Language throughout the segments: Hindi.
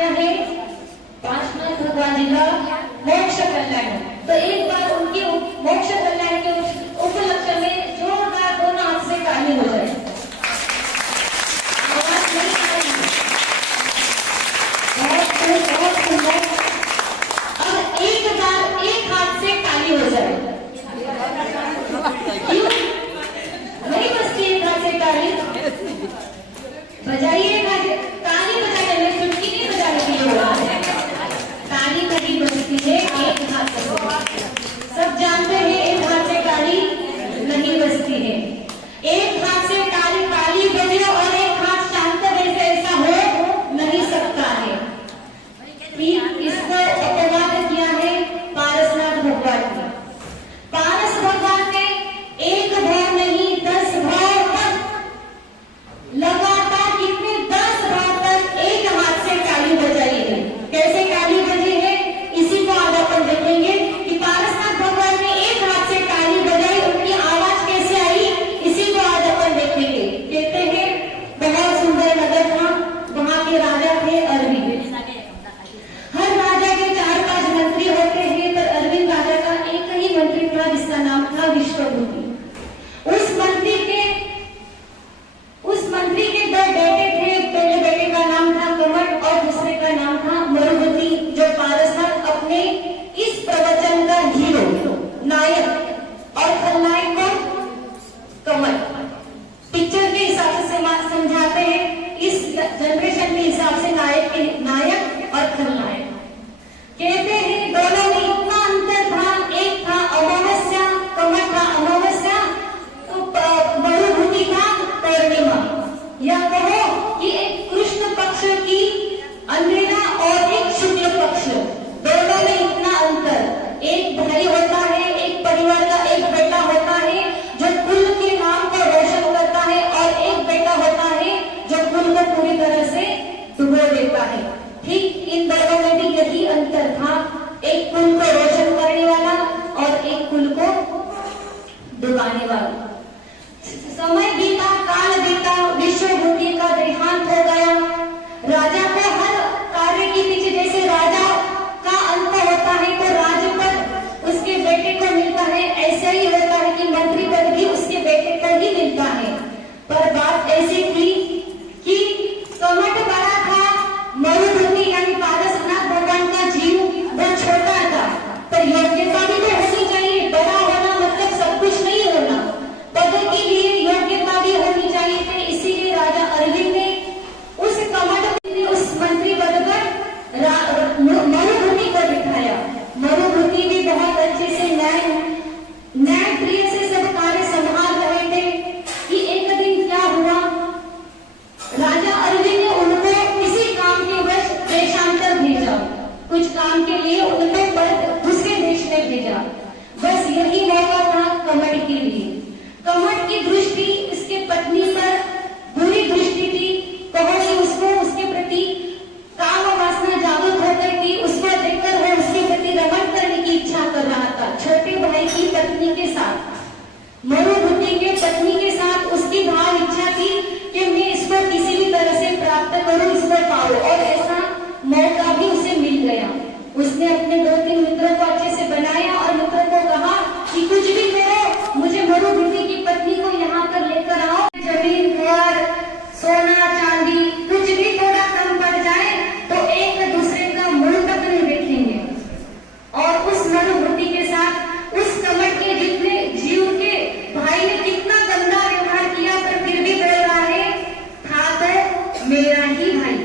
क्या है? पार्श्वनाथ भगवान जी का मोक्ष कल्याण। तो एक बार उनकी मोक्ष कल्याण के उपलक्ष्य में जोरदार दोनों हाथ से ताली हो जाए। आवाज नहीं आ रही, बहुत सुंदर। अब एक बार एक हाथ से ताली हो जाए। क्यों नहीं बजती एक हाथ से ताली? बजाइए, ताली बजाने में चुटकी नहीं बजाने के लिए बोला है। ताली कभी बजती है एक हाथ से। सब जानते हैं एक हाथ से ताली नहीं बजती है। एक हाथ से ताली बजे और एक हाथ शांत वैसे ऐसा हो नहीं सकता है। इसको अपमान किया है पारसनाथ भगवान ने। पारस भगवान ने एक भाव नहीं 10 भाव तक लगातार कितने 10 भाव तक एक हाथ से ताली बजाई है। कैसे ताली बजी है इसी को आज अपन देखेंगे कि पारसनाथ भगवान ने एक हाथ से ताली बजाई, उनकी आवाज कैसे आई इसी को आज अपन देखेंगे। कहते हैं बहुत सुंदर नगर था, वहां के राजा थे अरविंद। हर राजा के 4-5 मंत्री होते हैं, पर अरविंद राजा का एक ही मंत्री था जिसका नाम था विश्वभूति। उस मंत्री के 2 बेटे थे। पहले बेटे का नाम था कमट और दूसरे का नाम था मरुभूति, जो पारसनाथ अपने इस प्रवचन का हीरो, नायक और खलनायक को कमट पिक्चर के हिसाब से समझाते हैं। इस जनरेशन के हिसाब से नायक और खलनायक कहते हैं दोनों में इतना अंतर था। एक था अमावस्या, कमट था अमावस्या, तो मरुभूति था पूर्णिमा। या कहो कि एक कृष्ण पक्ष की अंधेरा और एक शुक्ल पक्ष, दोनों में इतना अंतर। एक भाई होता है, एक परिवार का एक बेटा होता है जो कुल के नाम को रोशन करता है, और एक बेटा होता है जो कुल को पूरी तरह से डुबो देता है। ठीक इन दोनों में भी यही अंतर था, एक कुल को रोशन करने वाला और एक कुल को डुबाने वाला। समय बीता, काल बीता, विश्वभूति का देहांत हो गया। राजा को हर कार्य के पीछे जैसे राजा का अंत होता है तो राजपद उसके बेटे को मिलता है, ऐसा ही होता है कि मंत्री पद भी उसके बेटे को ही मिलता है। पर बात ऐसी थी कि कमट बड़ा था, मरुभूति यानी पारसनाथ भगवान का जीव वो छोटा था। पर योग्यता भी तो होनी चाहिए। बड़ा होना मतलब सब कुछ नहीं होना, पद के लिए योग्यता भी होनी चाहिए थी। इसीलिए राजा अरविंद ने उस कमट ने उस मंत्री पद पर मरुभूति को बिठाया। मरुभूति भी बहुत अच्छे से न्याय प्रिय से सब कार्य संभाल रहे थे कि एक दिन क्या हुआ, राजा अरविंद ने उनको किसी काम के वश देशांतर भेजा। कुछ काम के लिए उनको दूसरे देश में भेजा। बस यही मौका था कमट के लिए। कमट की दृष्टि इसके पत्नी पर बुरी दृष्टि थी। कहो कि उसको उसके प्रति काम वासना जागृत होकर की उसको देखकर वो उसके प्रति रमण करने की इच्छा कर रहा था। छोटे भाई की पत्नी के साथ, मरुभूति के पत्नी के साथ उसकी भाव इच्छा थी कि मैं इसको किसी भी तरह से प्राप्त करूं, इसको पाऊं, और ऐसा मौका भी उसे मिल गया। उसने अपने 2-3 मित्रों को अच्छे से बनाया और मित्रों को कहा कि कुछ भी करो, मुझे मरुभूति की पत्नी को यहाँ पर लेकर आओ। जमीन, घर, सोना, चांदी कुछ भी थोड़ा कम पड़ जाए तो एक दूसरे का मुंह तक नहीं देखेंगे। और उस मरुभूति के साथ उस कमट के जितने जीव के भाई ने कितना गंदा व्यवहार किया, पर फिर भी बोल रहा है था तो मेरा ही भाई,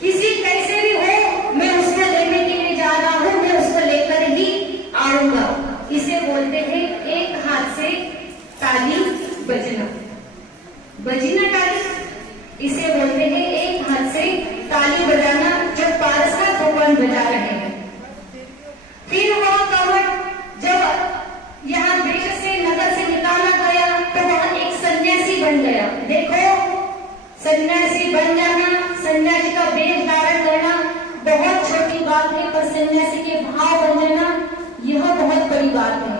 किसी कैसे भी हो मैं उसको लेने के लिए जा रहा हूँ, मैं उसको लेकर ही आऊंगा। इसे बोलते हैं एक हाथ से ताली बजना। बजना ताली इसे बोलते हैं एक हाथ से ताली बजाना, जो पारसनाथ भगवान बजा रहे हैं। फिर वह कमट जब यहाँ देश से नगर से निकाला गया तो वह एक सन्यासी बन गया। देखो, सन्यासी बन जाना, सन्यासी का वेश धारण करना बहुत छोटी बात है, पर सन्यासी के भाव बन जाना यह बहुत बड़ी बात है।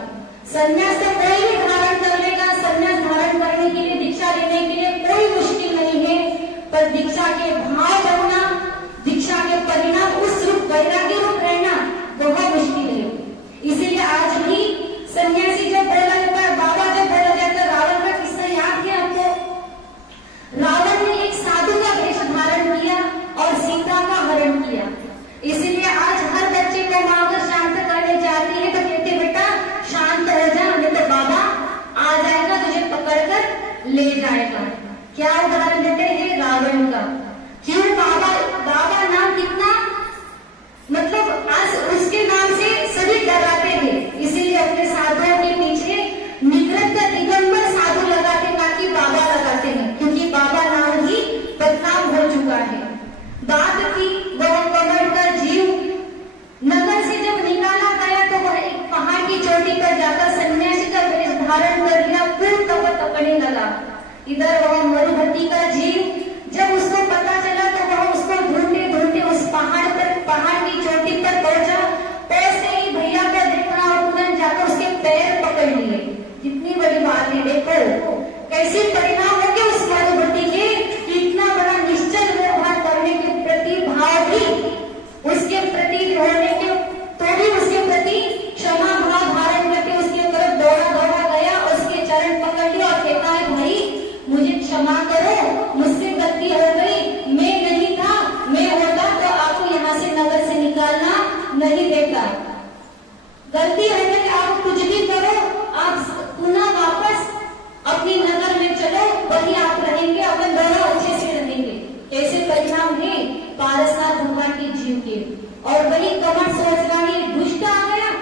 सन्यास तो कोई भी धारण कर लेगा। सन्यास धारण करने के लिए, दीक्षा लेने के लिए कोई मुश्किल नहीं है, पर दीक्षा के भाव बनना, दीक्षा के क्या उदाहरण देते हैं रावण का। क्यों बाबा, बाबा नाम कितना मतलब आज उसके नाम से सभी डराते थे, इसीलिए अपने साधुओं के पीछे निकृष्ट दिगंबर साधु लगाते ताकि बाबा लगाते हैं, क्योंकि बाबा नाम ही बदनाम हो चुका है। बात थी वह कमर का जीव नगर से जब निकाला गया तो वह एक पहाड़ की चोटी पर जाकर सन्यासी का वेश धारण कर लिया, फिर तप तपने लगा। इधर वह मरुभट्टी का जीव जब उसको पता चला तो वह उसको ढूंढते ढूंढते उस पहाड़ की चोटी पर पहुंचा। पैसे ही भैया को देखा और तुरंत जाकर उसके पैर पकड़ लिए। कितनी बड़ी बात है, देखो कैसे परिणाम हो गए उस मरुभट्टी के, इतना बड़ा निश्चल व्यवहार करने के प्रति भाव भी उसके प्रति होने के तो भी उसके प्रति क्षमा भाव धारण करके उसके तरफ दौड़ा गया और उसके चरण पकड़ लिया और कहता है भाई मुझे क्षमा करो, मुझसे गलती हो गई, मैं नहीं था, मैं होता तो आपको यहाँ से नगर से निकालना नहीं देता। गलती हो गई, आप कुछ भी करो, आप पुनः वापस अपनी नगर में चलो, वही आप रहेंगे, अपन दोनों अच्छे से रहेंगे। ऐसे परिणाम है पारसनाथ भगवान के जीव के। और वही कमर सोच रहा है दुष्ट आ गया,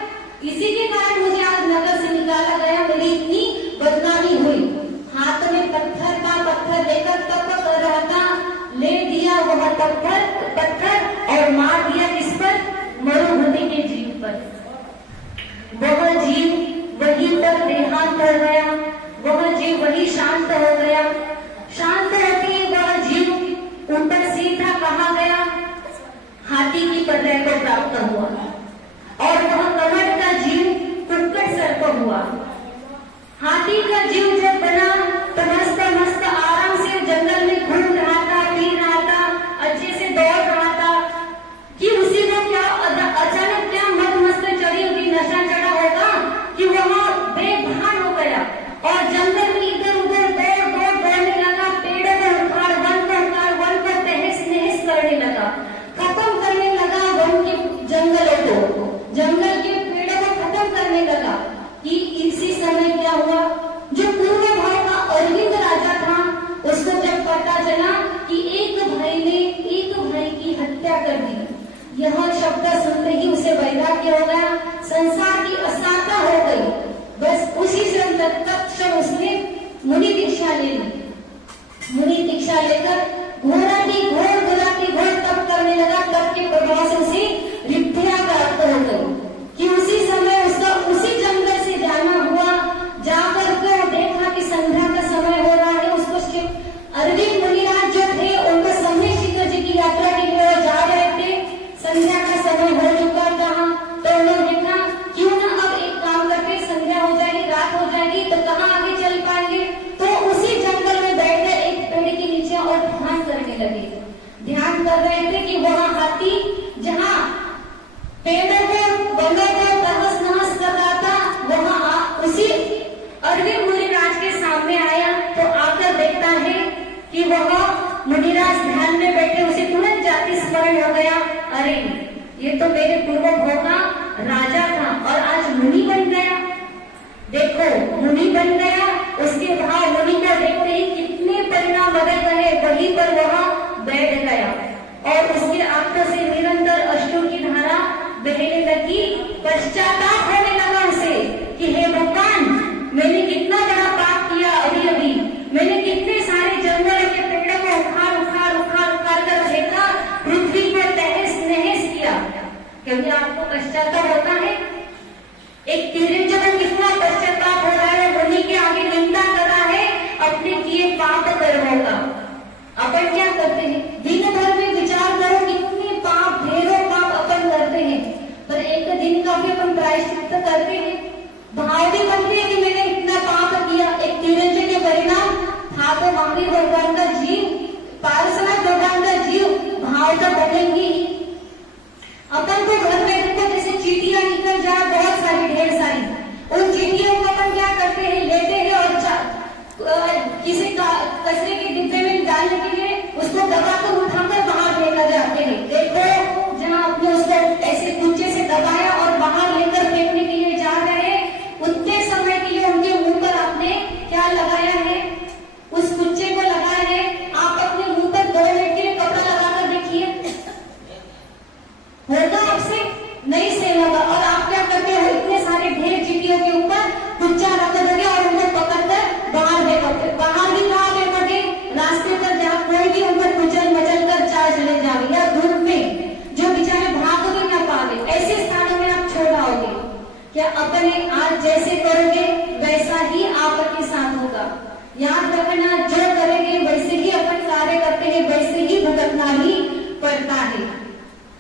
इसी के कारण मुझे आज नगर से निकाला गया, मेरी इतनी बदनामी हुई। हाथ में पत्थर लेकर तप कर रहा था, ले दिया वह पत्थर और मार दिया किस पर, मरुभूमि के जीव पर। वह जीव वहीं पर देहांत कर गया, वह जीव वही शांत हो गया। शांत होते वह जीव ऊपर सीधा कहा गया, हाथी की प्रलय को प्राप्त हुआ और वह कमर का जीव कुक्कड़ सर्प हुआ। हाथी का जीव जब बना तो मस्त आराम से जंगल में घूम रहा था, पी रहा था, अच्छे से दौड़ रहा था कि उसी को क्या अचानक क्या मस्त चढ़ी हुई नशा चढ़ा होगा कि वह बेभान हो गया और जंगल में इधर उधर दौड़ने लगा, पेड़ों को उखाड़ वन को तहस नहस करने लगा, खत्म करने लगा वन के जंगलों को, जंगल के पेड़ों को खत्म करने लगा। कि इसी समय क्या हुआ, जो पूर्व भाव का अरविंद राजा था उसको जब पता चला कि एक भाई की हत्या कर दी, यह शब्द सुनते ही उसे वैराग्य हो गया, संसार की असारता हो गई। बस उसी से तत्क्षण उसने मुनि दीक्षा ले ली। मुनि दीक्षा लेकर घोर तप करने लगा। तप के प्रभाव से उसे रिद्धिया प्राप्त हो गई कि उसी समय उसका उसी जंगल से जाना हुआ। जाकर के देखा कि संध्या का समय हो रहा है। उसको अरविंद मुनिराज जो थे उनको समय शिखर जी की यात्रा के लिए जा रहे थे, संध्या का समय हो चुका था। तो उन्होंने देखा क्यों ना अब एक काम करके संध्या हो जाएगी, रात हो जाएगी तो कहाँ आगे चल पाएंगे। तो उसी जंगल में बैठकर एक पेड़ के नीचे और ध्यान करने लगे। ध्यान कर रहे थे कि वहाँ हाथी जहाँ पेड़ों को बंगों को तहस नहस कर रहा था, वहाँ उसी अरविंद मुनिराज के सामने आया। तो आकर देखता है कि वह मुनिराज ध्यान में बैठे, उसे तुरंत जाति स्मरण हो गया, अरे ये तो मेरे पूर्व भोग का राजा था और आज मुनि बन गया। देखो मुनि बन गया, उसके भाव मुनि को देखते ही कितने परिणाम बदल गए। वहीं पर वह बैठ गया और उसके आंखों से निरंतर अश्रु की धारा बहने लगी। पश्चाताप होने लगा उसे कि हे भगवान, मैंने कितना बड़ा पाप किया अभी, मैंने कितने सारे जंगलों के पेड़ों को उखाड़ कर फेंका, पृथ्वी को तहस नहस किया। क्योंकि आपको पश्चाताप होता है, एक तिरंजन को कितना पश्चाताप हो रहा है, मुनि के आगे निंदा कर रहा है अपने किए पाप कर्मों का। अपन क्या करते हैं, दिन भर में विचार करो कितने पाप, ढेरों पाप अपन करते हैं, पर एक दिन का भी अपन प्रायश्चित करते हैं। भाव भी बनते हैं कि मैंने इतना पाप किया। एक तिरंजन के परिणाम था तो महावीर भगवान का जीव, पारसनाथ भगवान का जीव, भाव तो बनेंगे ही। अपन को घर में देखो जैसे चीटियां निकल जाए बहुत सारी, ढेर सारी, उन चीटियों को अपन क्या करते हैं, लेते हैं और किसी कचरे के डिब्बे में डालने के लिए उसको दबाकर उठाकर बाहर लेकर जाते हैं। देखो जहाँ आपने उसको ऐसे कुंचे से दबाया और बाहर लेकर फेंकने के लिए जा रहे हैं, उतने समय के लिए उनके मुंह पर आपने क्या लगाया है, उस कुंचे को लगाया है क्या अपने आज जैसे करोगे वैसा ही आपके साथ होगा। याद रखना, जो करेंगे वैसे ही अपन कार्य करते हैं, वैसे ही भुगतना ही पड़ता है।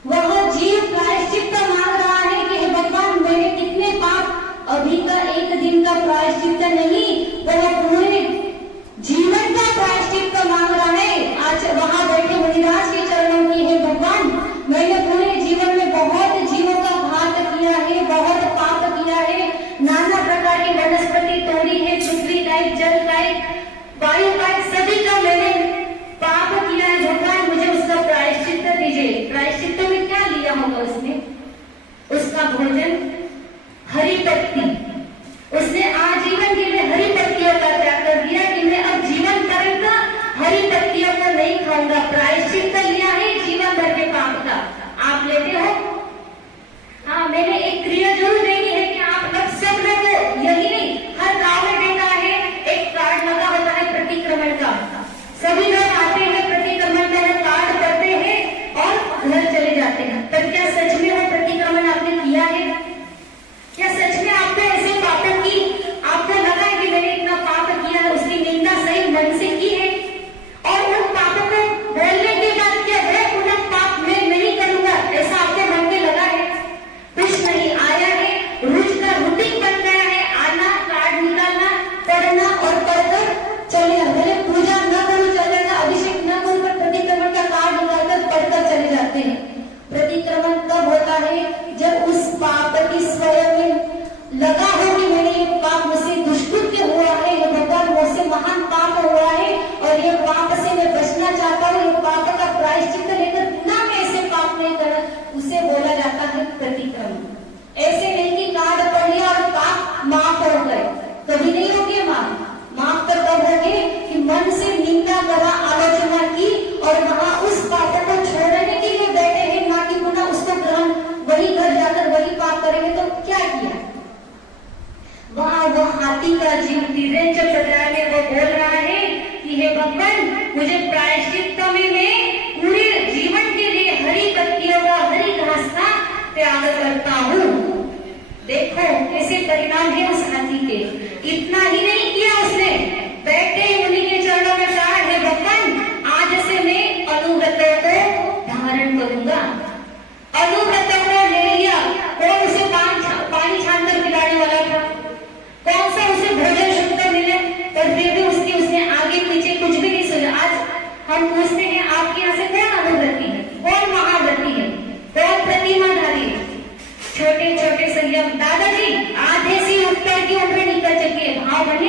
वह जीव प्रायश्चित मांग रहा है कि हे भगवान, मैंने कितने पाप, अभी का एक दिन का प्रायश्चित नहीं, वह पूरे जीवन का प्रायश्चित मांग रहा है। आज वहां बैठे मुनिराज के चरणों की, हे भगवान, मैंने पूरे जीवन में बहुत जीवों का घात किया है, बहुत पाप किया है, नाना प्रकार की वनस्पति तोड़ी है, पृथ्वी का, जल का, वायु का, सभी का मैंने पाप किया है। भगवान, मुझे उसका प्रायश्चित दीजिए। प्रायश्चित में क्या लिया होगा उसने? उसका भोजन हरी पत्ती, उसने आजीवन के लिए हरी पत्तियों का त्याग कर दिया कि मैं अब जीवन पर्यंत हरी पत्तियों को नहीं खाऊंगा। प्रायश्चित लिया है जीवन भर के पाप का। आप लेते हो? हाँ, मैंने एक क्रिया जरूर देखी है कि आप लोग सब लोग, यही नहीं, हर गांव में देखा है एक कार्ड लगा होता है प्रतिक्रमण का। सभी लोग आते हैं, प्रतिक्रमण का कार्ड करते हैं और घर चले जाते हैं। पर क्या सच में वो प्रतिक्रमण आपने किया है? क्या सच में आपने ऐसे पापों की, आपको लगा है कि मैंने इतना पाप किया है, उसकी निंदा सही मन से की है? और उन पापों को बोलने के बाद क्या है, पुनः पाप मैं नहीं करूंगा, ऐसा आपको मन में लगा है? कुछ नहीं, आया है, रोज का रूटीन बन गया है, आना, कार्ड निकालना, पढ़ना और पढ़कर चले जाते हैं। पूजा न करूं चले जाए, अभिषेक न करूं पर प्रतिक्रमण का कार्ड निकालकर पढ़कर चले जाते हैं। प्रतिक्रमण कब होता है? जब उस पाप की स्वयं में लगा हो कि मैंने ये पाप मुझसे दुष्कृत्य हुआ है, ये भगवान मुझसे महान पाप हुआ है और ये पाप से मैं बचना चाहता हूँ, ये पाप का प्रायश्चित लेकर पुनः मैं ऐसे पाप नहीं करना, उसे बोला जाता है प्रतिक्रमण। ऐसे नहीं कि कार्ड पढ़ लिया और पाप माफ हो गए, कभी नहीं होंगे माफ। माफ तो तब होंगे कि मन से निंदा करा, आलोचना की और वहां उस पाप को छोड़ने के लिए बैठे हैं, ना कि पुनः उसको ग्रहण, वही घर जाकर वही पाप करेंगे। तो क्या किया? वहां वो हाथी का जीव तिरंज प्रकार में वो बोल रहा है कि हे भगवान, मुझे प्रायश्चित में मैं पूरे जीवन के लिए हरी पत्तियों का, हरी घास का त्याग करता हूँ। देखो कैसे परिणाम है उस हाथी के। इतना ही नहीं किया उसने, बैठे ही उन्हीं के चरणों में कहा, हे भगवान, आज से मैं अनुव्रतों को धारण करूंगा। अनुव्रतों को ले लिया। कौन उसे पानी छानकर पिलाने वाला था? कौन सा उसे भोजन शुद्ध मिले? पर फिर भी उसने आगे पीछे कुछ भी नहीं सोचा। आज हम पूछते हैं, आपके यहाँ से कौन अनुव्रती है, कौन महाव्रती है, कौन प्रतिमाधारी है? छोटे छोटे संयम, दादाजी आधे से ऊपर की उम्र निकल चुकी है, भाव बने